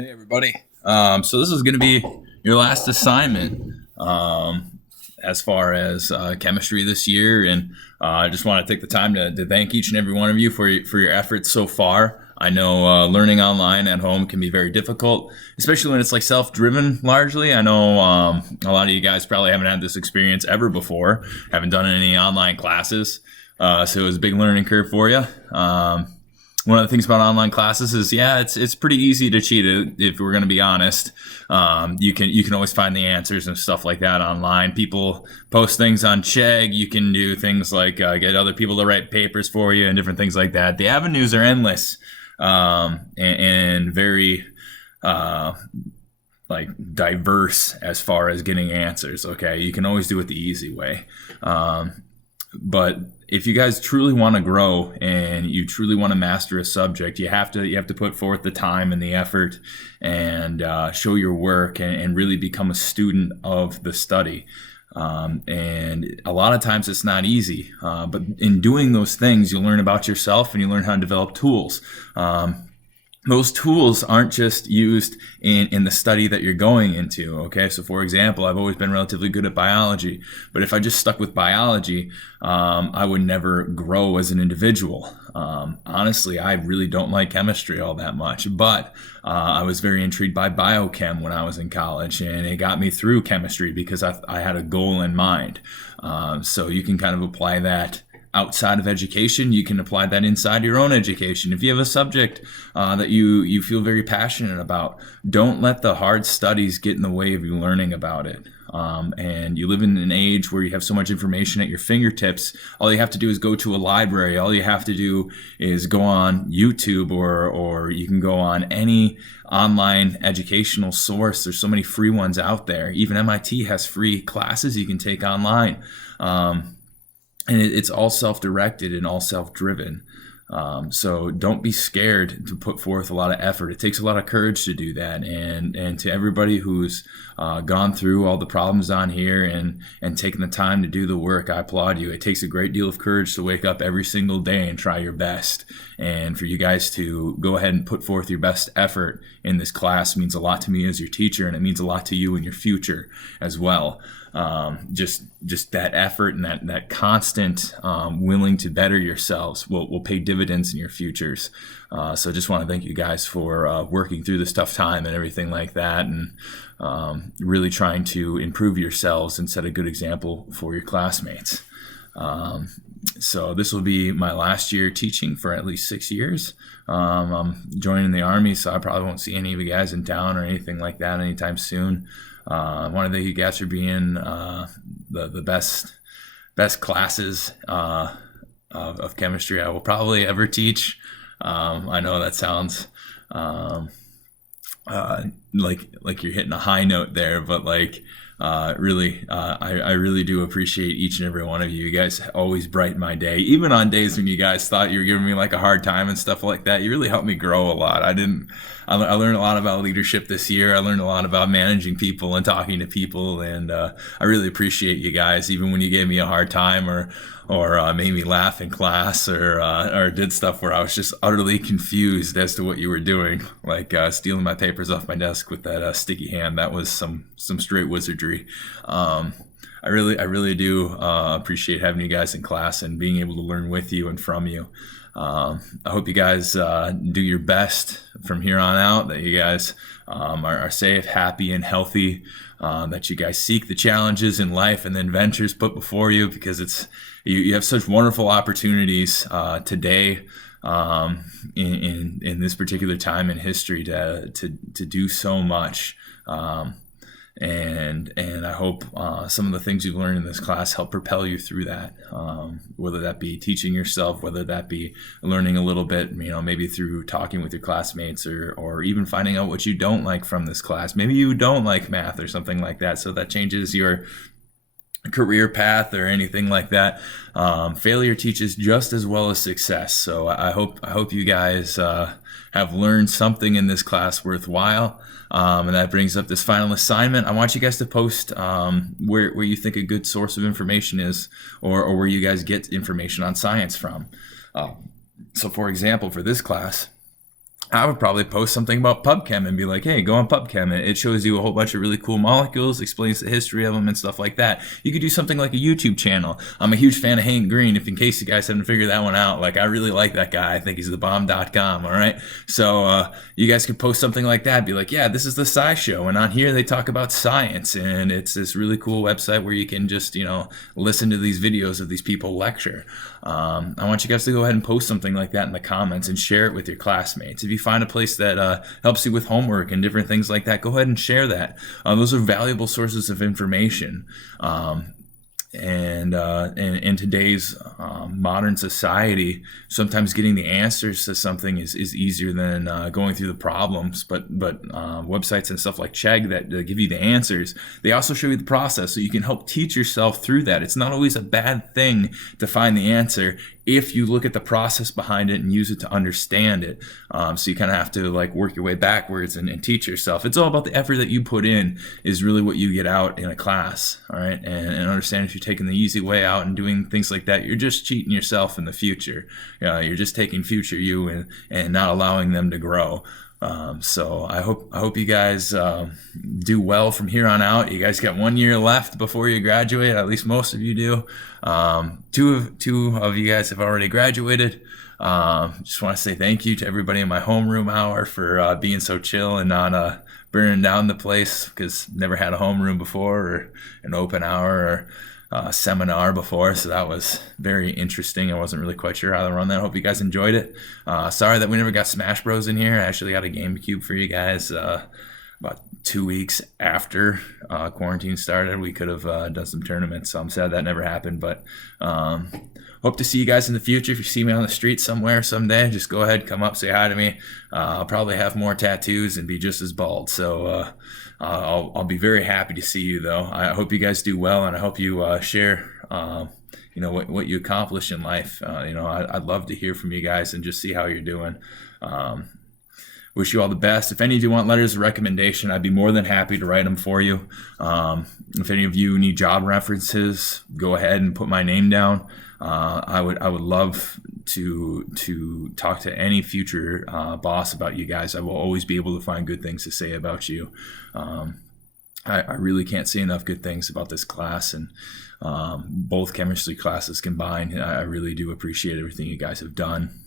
Hey everybody. So this is going to be your last assignment as far as chemistry this year, and I just want to take the time to thank each and every one of you for your efforts so far. I know learning online at home can be very difficult, especially when it's like self-driven largely. I know a lot of you guys probably haven't had this experience ever before, haven't done any online classes, so it was a big learning curve for you. One of the things about online classes is, it's pretty easy to cheat it, if we're going to be honest. You can always find the answers and stuff like that online. People post things on Chegg. You can do things like get other people to write papers for you and different things like that. The avenues are endless and very like diverse as far as getting answers. Okay, you can always do it the easy way. But if you guys truly want to grow and you truly want to master a subject, you have to put forth the time and the effort and show your work and really become a student of the study. And a lot of times it's not easy, but in doing those things, you learn about yourself and you learn how to develop tools. Those tools aren't just used in the study that you're going into. Okay, so for example, I've always been relatively good at biology, but if I just stuck with biology, I would never grow as an individual. Honestly, I really don't like chemistry all that much, but I was very intrigued by biochem when I was in college, and it got me through chemistry because I had a goal in mind. So you can kind of apply that outside of education. You can apply that inside your own education. If you have a subject that you feel very passionate about, don't let the hard studies get in the way of you learning about it. And you live in an age where you have so much information at your fingertips. All you have to do is go to a library. All you have to do is go on YouTube, or you can go on any online educational source. There's so many free ones out there. Even MIT has free classes you can take online. And it's all self-directed and all self-driven. So don't be scared to put forth a lot of effort. It takes a lot of courage to do that. And to everybody who's gone through all the problems on here and taken the time to do the work, I applaud you. It takes a great deal of courage to wake up every single day and try your best. And for you guys to go ahead and put forth your best effort in this class means a lot to me as your teacher, and it means a lot to you in your future as well. Just that effort and that constant willing to better yourselves will pay dividends in your futures. So just want to thank you guys for working through this tough time and everything like that, and really trying to improve yourselves and set a good example for your classmates. So this will be my last year teaching for at least 6 years. I'm joining the Army, so I probably won't see any of you guys in town or anything like that anytime soon. I want to thank you guys for being the best classes of chemistry I will probably ever teach. I know that sounds like you're hitting a high note there, but really, I really do appreciate each and every one of you. You guys always brighten my day. Even on days when you guys thought you were giving me like a hard time and stuff like that, you really helped me grow a lot. I learned a lot about leadership this year. I learned a lot about managing people and talking to people, and I really appreciate you guys. Even when you gave me a hard time or made me laugh in class, or did stuff where I was just utterly confused as to what you were doing, like stealing my papers off my desk with that sticky hand. That was some straight wizardry. I really do appreciate having you guys in class and being able to learn with you and from you. I hope you guys do your best from here on out, that you guys are safe, happy, and healthy, that you guys seek the challenges in life and the adventures put before you, because you have such wonderful opportunities today in this particular time in history to do so much. And I hope some of the things you've learned in this class help propel you through that, whether that be teaching yourself, whether that be learning a little bit, maybe through talking with your classmates, or even finding out what you don't like from this class. Maybe you don't like math or something like that, so that changes your career path or anything like that. Failure teaches just as well as success. So I hope you guys have learned something in this class worthwhile. And that brings up this final assignment. I want you guys to post where you think a good source of information is, or where you guys get information on science from. So for example, for this class, I would probably post something about PubChem and be like, hey, go on PubChem. It shows you a whole bunch of really cool molecules, explains the history of them and stuff like that. You could do something like a YouTube channel. I'm a huge fan of Hank Green, if in case you guys haven't figured that one out. Like, I really like that guy. I think he's the bomb.com, all right? So you guys could post something like that. Be like, yeah, this is the Sci Show. And on here, they talk about science. And it's this really cool website where you can just, listen to these videos of these people lecture. I want you guys to go ahead and post something like that in the comments and share it with your classmates. If you find a place that helps you with homework and different things like that, go ahead and share that. Those are valuable sources of information. And in today's modern society, sometimes getting the answers to something is easier than going through the problems. But websites and stuff like Chegg that give you the answers, they also show you the process, so you can help teach yourself through that. It's not always a bad thing to find the answer if you look at the process behind it and use it to understand it. So you kind of have to like work your way backwards and teach yourself. It's all about the effort that you put in is really what you get out in a class, all right? And understand if you're taking the easy way out and doing things like that, you're just cheating yourself in the future. You're just taking future you and not allowing them to grow. So I hope you guys do well from here on out. You guys got 1 year left before you graduate. At least most of you do. Two of you guys have already graduated. Just want to say thank you to everybody in my homeroom hour for being so chill and not burning down the place, because never had a homeroom before or an open hour or seminar before, so that was very interesting. I wasn't really quite sure how to run that. I hope you guys enjoyed it. Sorry that we never got Smash Bros in here. I actually got a GameCube for you guys about 2 weeks after quarantine started. We could have done some tournaments, so I'm sad that never happened. But hope to see you guys in the future. If you see me on the street somewhere someday, just go ahead, come up, say hi to me. I'll probably have more tattoos and be just as bald. So I'll be very happy to see you, though. I hope you guys do well, and I hope you share what you accomplish in life. I'd love to hear from you guys and just see how you're doing. Wish you all the best. If any of you want letters of recommendation, I'd be more than happy to write them for you. If any of you need job references, go ahead and put my name down. I would love to talk to any future boss about you guys. I will always be able to find good things to say about you. I really can't say enough good things about this class, and both chemistry classes combined. I really do appreciate everything you guys have done.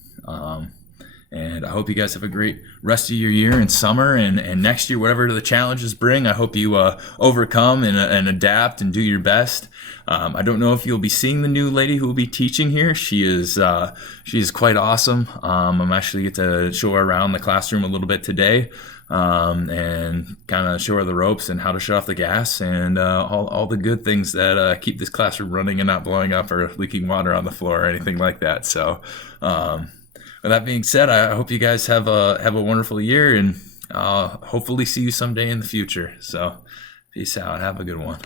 And I hope you guys have a great rest of your year and summer and next year, whatever the challenges bring. I hope you overcome and adapt and do your best. I don't know if you'll be seeing the new lady who will be teaching here. She is quite awesome. I'm actually get to show her around the classroom a little bit today, and kind of show her the ropes and how to shut off the gas and all the good things that keep this classroom running and not blowing up or leaking water on the floor or anything like that. So with that being said, I hope you guys have a wonderful year, and hopefully see you someday in the future. So peace out. Have a good one.